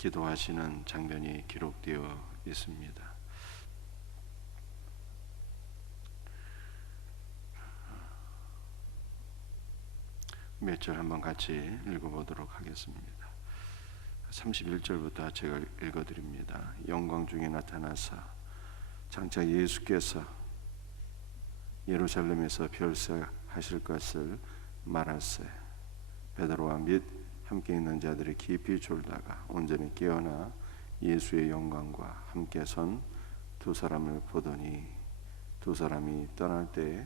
기도하시는 장면이 기록되어 있습니다. 몇 절 한번 같이 읽어보도록 하겠습니다. 31절부터 제가 읽어드립니다. 영광 중에 나타나사 장차 예수께서 예루살렘에서 별세하실 것을 말하세 베드로와 및 함께 있는 자들이 깊이 졸다가 온전히 깨어나 예수의 영광과 함께 선 두 사람을 보더니 두 사람이 떠날 때에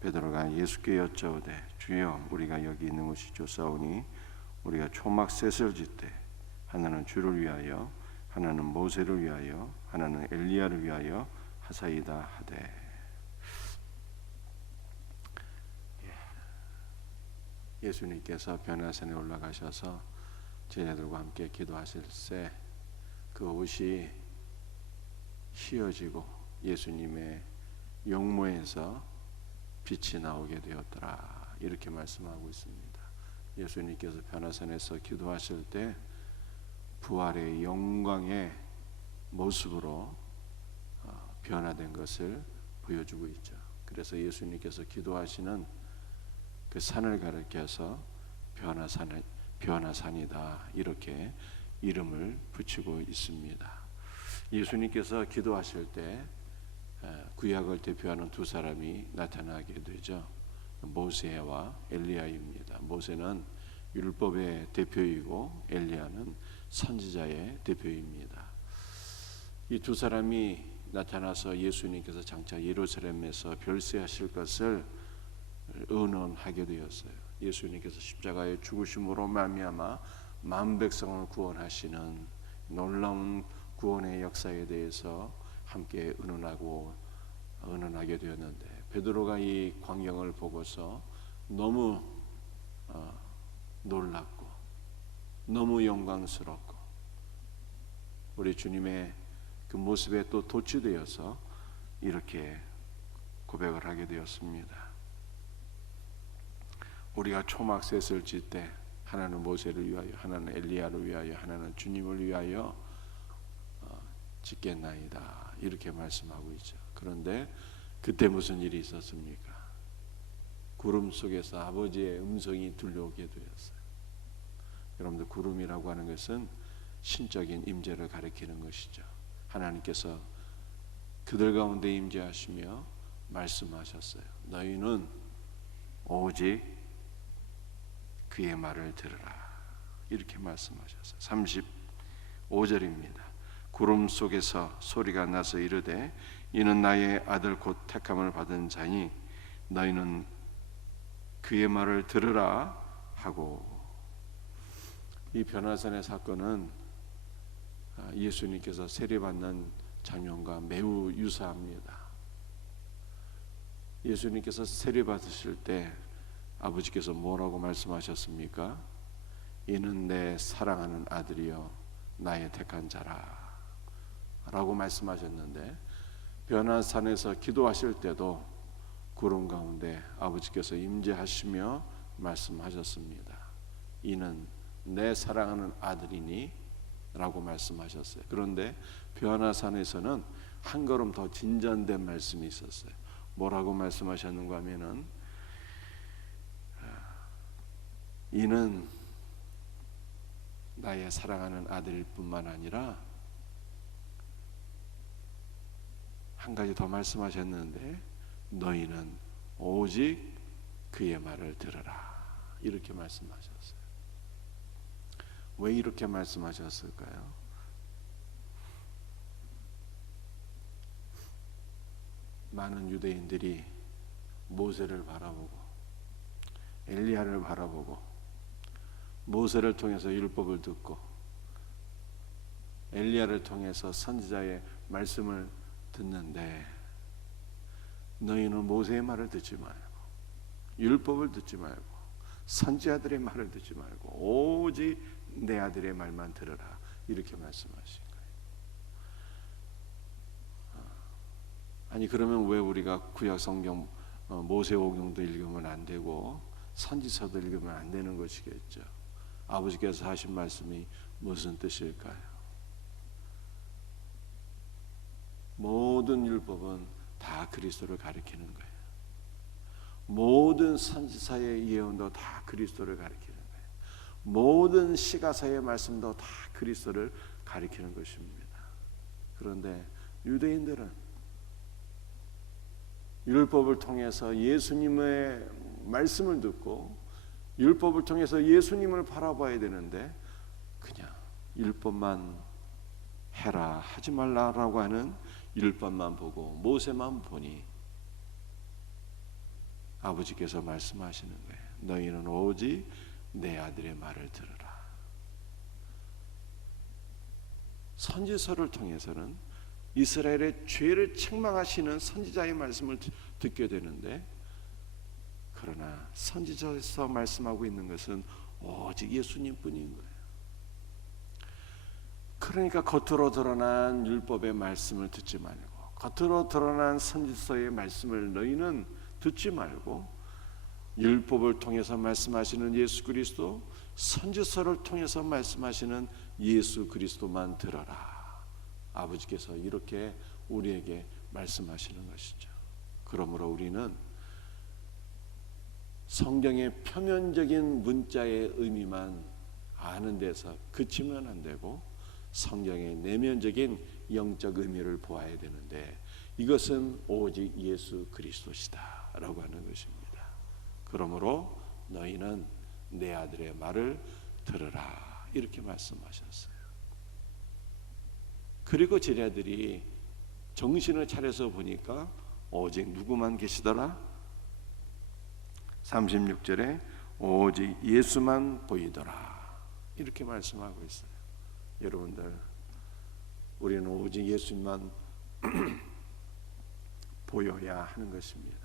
베드로가 예수께 여짜오되 주여 우리가 여기 있는 것이 좋사오니 우리가 초막 셋을 짓되 하나는 주를 위하여 하나는 모세를 위하여 하나는 엘리야를 위하여 하사이다 하되. 예수님께서 변화산에 올라가셔서 제자들과 함께 기도하실새 그 옷이 휘어지고 예수님의 용모에서 빛이 나오게 되었더라 이렇게 말씀하고 있습니다. 예수님께서 변화산에서 기도하실 때 부활의 영광의 모습으로 변화된 것을 보여주고 있죠. 그래서 예수님께서 기도하시는 그 산을 가리켜서 변화산이다 이렇게 이름을 붙이고 있습니다. 예수님께서 기도하실 때 구약을 대표하는 두 사람이 나타나게 되죠. 모세와 엘리야입니다. 모세는 율법의 대표이고 엘리야는 선지자의 대표입니다. 이 두 사람이 나타나서 예수님께서 장차 예루살렘에서 별세하실 것을 의논하게 되었어요. 예수님께서 십자가의 죽으심으로 말미암아 만 백성을 구원하시는 놀라운 구원의 역사에 대해서 함께 의논하게 되었는데 베드로가 이 광경을 보고서 너무 놀랍고 너무 영광스럽고 우리 주님의 그 모습에 또 도취되어서 이렇게 고백을 하게 되었습니다. 우리가 초막셋을 짓 때 하나는 모세를 위하여 하나는 엘리야를 위하여 하나는 주님을 위하여 짓겠나이다 이렇게 말씀하고 있죠. 그런데 그때 무슨 일이 있었습니까? 구름 속에서 아버지의 음성이 들려오게 되었어요. 여러분들 구름이라고 하는 것은 신적인 임재를 가리키는 것이죠. 하나님께서 그들 가운데 임재하시며 말씀하셨어요. 너희는 오직 그의 말을 들으라 이렇게 말씀하셨어요. 35절입니다. 구름 속에서 소리가 나서 이르되 이는 나의 아들 곧 택함을 받은 자니 너희는 그의 말을 들으라 하고. 이 변화산의 사건은 예수님께서 세례받는 장면과 매우 유사합니다. 예수님께서 세례받으실 때 아버지께서 뭐라고 말씀하셨습니까? 이는 내 사랑하는 아들이요 나의 택한 자라 라고 말씀하셨는데 변화산에서 기도하실 때도 구름 가운데 아버지께서 임재하시며 말씀하셨습니다. 이는 내 사랑하는 아들이니 라고 말씀하셨어요. 그런데 변화산에서는 한 걸음 더 진전된 말씀이 있었어요. 뭐라고 말씀하셨는가 하면은 이는 나의 사랑하는 아들일 뿐만 아니라 한 가지 더 말씀하셨는데 너희는 오직 그의 말을 들으라 이렇게 말씀하셨어요. 왜 이렇게 말씀하셨을까요? 많은 유대인들이 모세를 바라보고 엘리야를 바라보고 모세를 통해서 율법을 듣고 엘리야를 통해서 선지자의 말씀을 듣는데 너희는 모세의 말을 듣지 말고 율법을 듣지 말고 선지자들의 말을 듣지 말고 오직 내 아들의 말만 들으라 이렇게 말씀하신 거예요. 아니 그러면 왜 우리가 구약 성경 모세오경도 읽으면 안 되고 선지서도 읽으면 안 되는 것이겠죠. 아버지께서 하신 말씀이 무슨 뜻일까요? 모든 율법은 다 그리스도를 가리키는 거예요. 모든 선지자의 예언도 다 그리스도를 가리키는 거예요. 모든 시가서의 말씀도 다 그리스도를 가리키는 것입니다. 그런데 유대인들은 율법을 통해서 예수님의 말씀을 듣고 율법을 통해서 예수님을 바라봐야 되는데 그냥 율법만 해라 하지 말라라고 하는 율법만 보고 모세만 보니 아버지께서 말씀하시는 거예요. 너희는 오직 내 아들의 말을 들으라. 선지서를 통해서는 이스라엘의 죄를 책망하시는 선지자의 말씀을 듣게 되는데, 그러나 선지자에서 말씀하고 있는 것은 오직 예수님뿐인 거예요. 그러니까 겉으로 드러난 율법의 말씀을 듣지 말고, 겉으로 드러난 선지서의 말씀을 너희는 듣지 말고, 율법을 통해서 말씀하시는 예수 그리스도, 선지서를 통해서 말씀하시는 예수 그리스도만 들어라. 아버지께서 이렇게 우리에게 말씀하시는 것이죠. 그러므로 우리는 성경의 표면적인 문자의 의미만 아는 데서 그치면 안 되고 성경의 내면적인 영적 의미를 보아야 되는데, 이것은 오직 예수 그리스도시다 라고 하는 것입니다. 그러므로 너희는 내 아들의 말을 들으라 이렇게 말씀하셨어요. 그리고 제자들이 정신을 차려서 보니까 오직 누구만 계시더라? 36절에 오직 예수만 보이더라 이렇게 말씀하고 있어요. 여러분들, 우리는 오직 예수님만 보여야 하는 것입니다.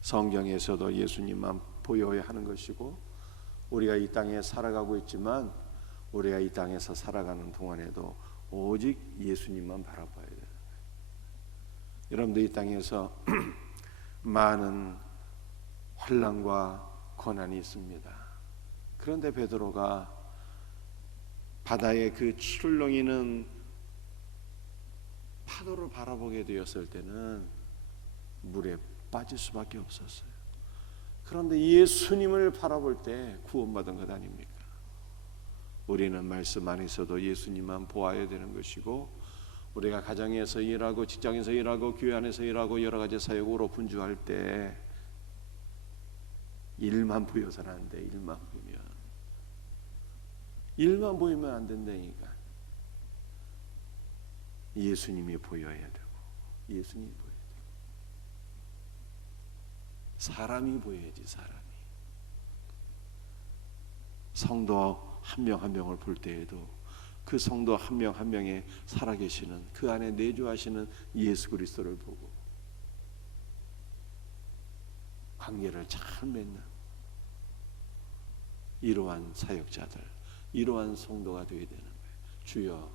성경에서도 예수님만 보여야 하는 것이고, 우리가 이 땅에 살아가고 있지만 우리가 이 땅에서 살아가는 동안에도 오직 예수님만 바라봐야 돼요. 여러분들, 이 땅에서 많은 환난과 고난이 있습니다. 그런데 베드로가 바다의 그 출렁이는 파도를 바라보게 되었을 때는 물에 빠질 수밖에 없었어요. 그런데 예수님을 바라볼 때 구원받은 것 아닙니까? 우리는 말씀 안에서도 예수님만 보아야 되는 것이고, 우리가 가정에서 일하고 직장에서 일하고 교회 안에서 일하고 여러 가지 사역으로 분주할 때 일만 보여서는 안 돼. 일만 보이면 안 된다니까. 예수님이 보여야 되고, 예수님이 보여야 되고, 사람이 보여야지. 사람이 성도 한 명 한 명을 볼 때에도 그 성도 한 명 한 명에 살아계시는, 그 안에 내주하시는 예수 그리스도를 보고 관계를 잘 맺는 이러한 사역자들, 이러한 성도가 되어야 되는 거예요. 주여,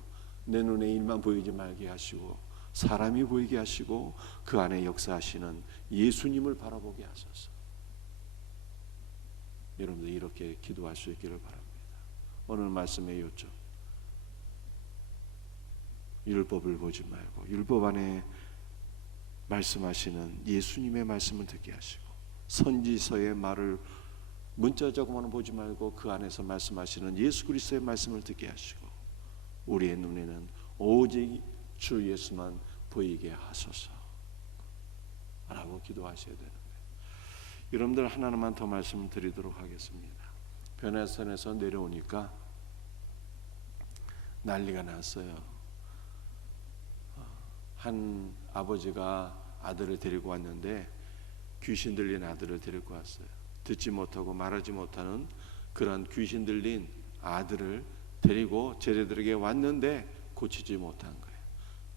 내 눈에 일만 보이지 말게 하시고 사람이 보이게 하시고 그 안에 역사하시는 예수님을 바라보게 하소서. 여러분들 이렇게 기도할 수 있기를 바랍니다. 오늘 말씀의 요점, 율법을 보지 말고 율법 안에 말씀하시는 예수님의 말씀을 듣게 하시고, 선지서의 말을 문자적으로만 보지 말고 그 안에서 말씀하시는 예수 그리스도의 말씀을 듣게 하시고, 우리의 눈에는 오직 주 예수만 보이게 하소서 라고 기도하셔야 되는 거예요. 여러분들, 하나만 더 말씀드리도록 하겠습니다. 변화산에서 내려오니까 난리가 났어요. 한 아버지가 아들을 데리고 왔는데 귀신 들린 아들을 데리고 왔어요. 듣지 못하고 말하지 못하는 그런 귀신 들린 아들을 데리고 제자들에게 왔는데 고치지 못한 거예요.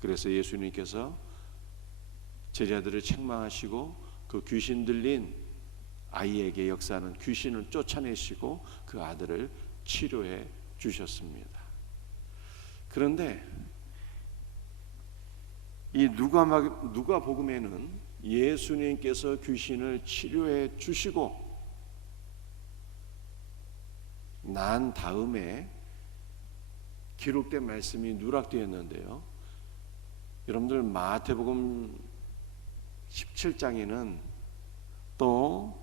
그래서 예수님께서 제자들을 책망하시고 그 귀신 들린 아이에게 역사하는 귀신을 쫓아내시고 그 아들을 치료해 주셨습니다. 그런데 이 누가복음에는 예수님께서 귀신을 치료해 주시고 난 다음에 기록된 말씀이 누락되었는데요. 여러분들 마태복음 17장에는 또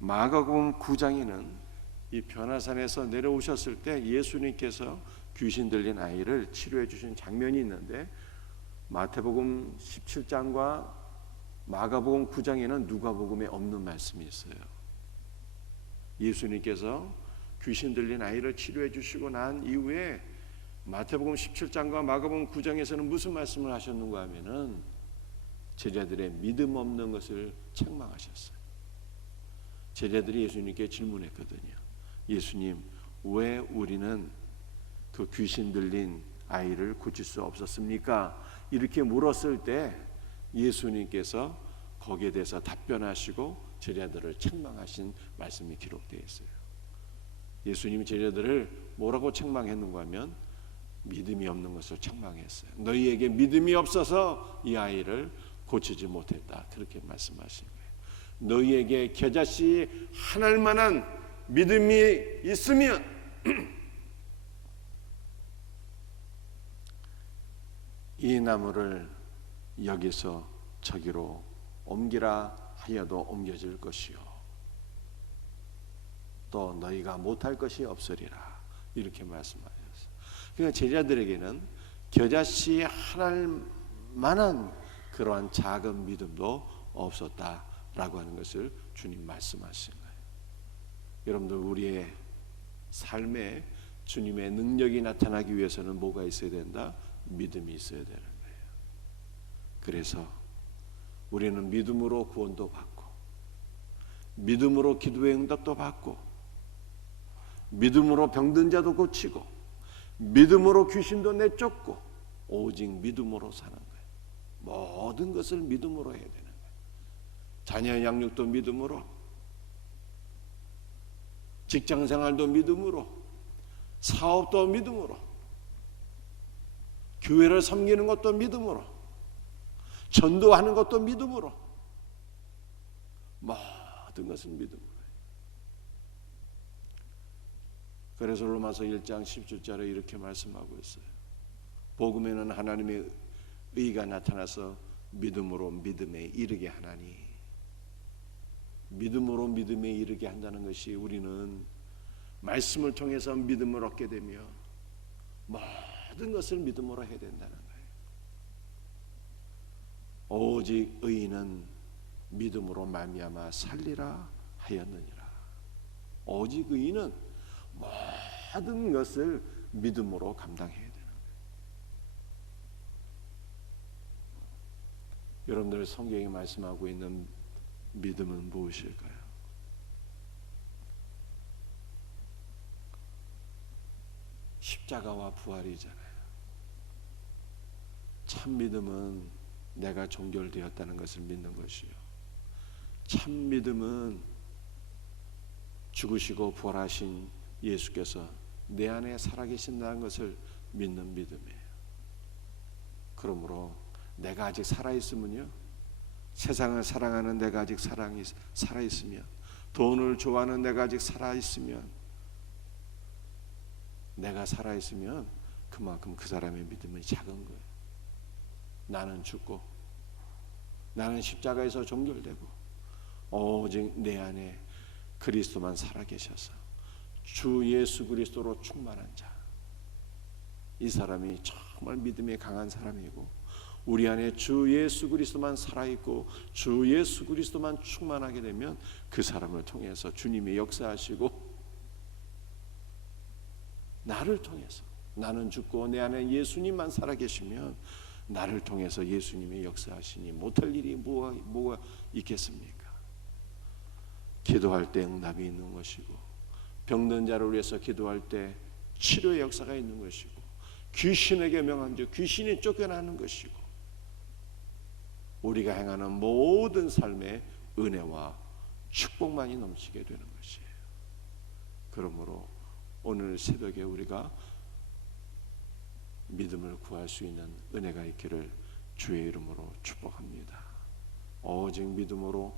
마가복음 9장에는 이 변화산에서 내려오셨을 때 예수님께서 귀신 들린 아이를 치료해 주신 장면이 있는데, 마태복음 17장과 마가복음 9장에는 누가복음에 없는 말씀이 있어요. 예수님께서 귀신 들린 아이를 치료해 주시고 난 이후에 마태복음 17장과 마가복음 9장에서는 무슨 말씀을 하셨는가 하면은 제자들의 믿음 없는 것을 책망하셨어요. 제자들이 예수님께 질문했거든요. 예수님, 왜 우리는 그 귀신 들린 아이를 고칠 수 없었습니까? 이렇게 물었을 때 예수님께서 거기에 대해서 답변하시고 제자들을 책망하신 말씀이 기록되어 있어요. 예수님이 제자들을 뭐라고 책망했는가 하면 믿음이 없는 것을 책망했어요. 너희에게 믿음이 없어서 이 아이를 고치지 못했다, 그렇게 말씀하신 거예요. 너희에게 겨자씨 한 알만한 믿음이 있으면 이 나무를 여기서 저기로 옮기라 하여도 옮겨질 것이요 또 너희가 못할 것이 없으리라, 이렇게 말씀하셨어요. 그러니까 제자들에게는 겨자씨 한 알만한 그러한 작은 믿음도 없었다라고 하는 것을 주님 말씀하신 거예요. 여러분들, 우리의 삶에 주님의 능력이 나타나기 위해서는 뭐가 있어야 된다? 믿음이 있어야 되는 거예요. 그래서 우리는 믿음으로 구원도 받고, 믿음으로 기도의 응답도 받고, 믿음으로 병든 자도 고치고, 믿음으로 귀신도 내쫓고, 오직 믿음으로 사는 거예요. 모든 것을 믿음으로 해야 되는 거예요. 자녀 양육도 믿음으로, 직장생활도 믿음으로, 사업도 믿음으로, 교회를 섬기는 것도 믿음으로, 전도하는 것도 믿음으로, 모든 것은 믿음으로. 그래서 로마서 1장 17절에 이렇게 말씀하고 있어요. 복음에는 하나님의 의가 나타나서 믿음으로 믿음에 이르게 하나니, 믿음으로 믿음에 이르게 한다는 것이, 우리는 말씀을 통해서 믿음을 얻게 되며 모든 것을 믿음으로 해야 된다는 거예요. 오직 의인은 믿음으로 말미암아 살리라 하였느니라. 오직 의인은 모든 것을 믿음으로 감당해야 되는 거예요. 여러분들, 성경이 말씀하고 있는 믿음은 무엇일까요? 십자가와 부활이잖아요. 참 믿음은 내가 종결되었다는 것을 믿는 것이요, 참 믿음은 죽으시고 부활하신 예수께서 내 안에 살아계신다는 것을 믿는 믿음이에요. 그러므로 내가 아직 살아있으면요, 세상을 사랑하는 내가 아직 살아있으면, 돈을 좋아하는 내가 아직 살아있으면, 내가 살아있으면 그만큼 그 사람의 믿음이 작은 거예요. 나는 죽고, 나는 십자가에서 종결되고, 오직 내 안에 그리스도만 살아계셔서 주 예수 그리스도로 충만한 자, 이 사람이 정말 믿음이 강한 사람이고, 우리 안에 주 예수 그리스도만 살아있고 주 예수 그리스도만 충만하게 되면 그 사람을 통해서 주님이 역사하시고, 나를 통해서, 나는 죽고 내 안에 예수님만 살아계시면 나를 통해서 예수님의 역사하시니 못할 일이 뭐가 있겠습니까? 기도할 때 응답이 있는 것이고, 병든 자를 위해서 기도할 때 치료의 역사가 있는 것이고, 귀신에게 명한 즉 귀신이 쫓겨나는 것이고, 우리가 행하는 모든 삶에 은혜와 축복만이 넘치게 되는 것이에요. 그러므로 오늘 새벽에 우리가 믿음을 구할 수 있는 은혜가 있기를 주의 이름으로 축복합니다. 오직 믿음으로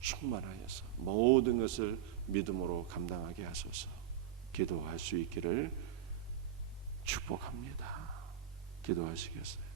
충만하여서 모든 것을 믿음으로 감당하게 하소서. 기도할 수 있기를 축복합니다. 기도하시겠어요?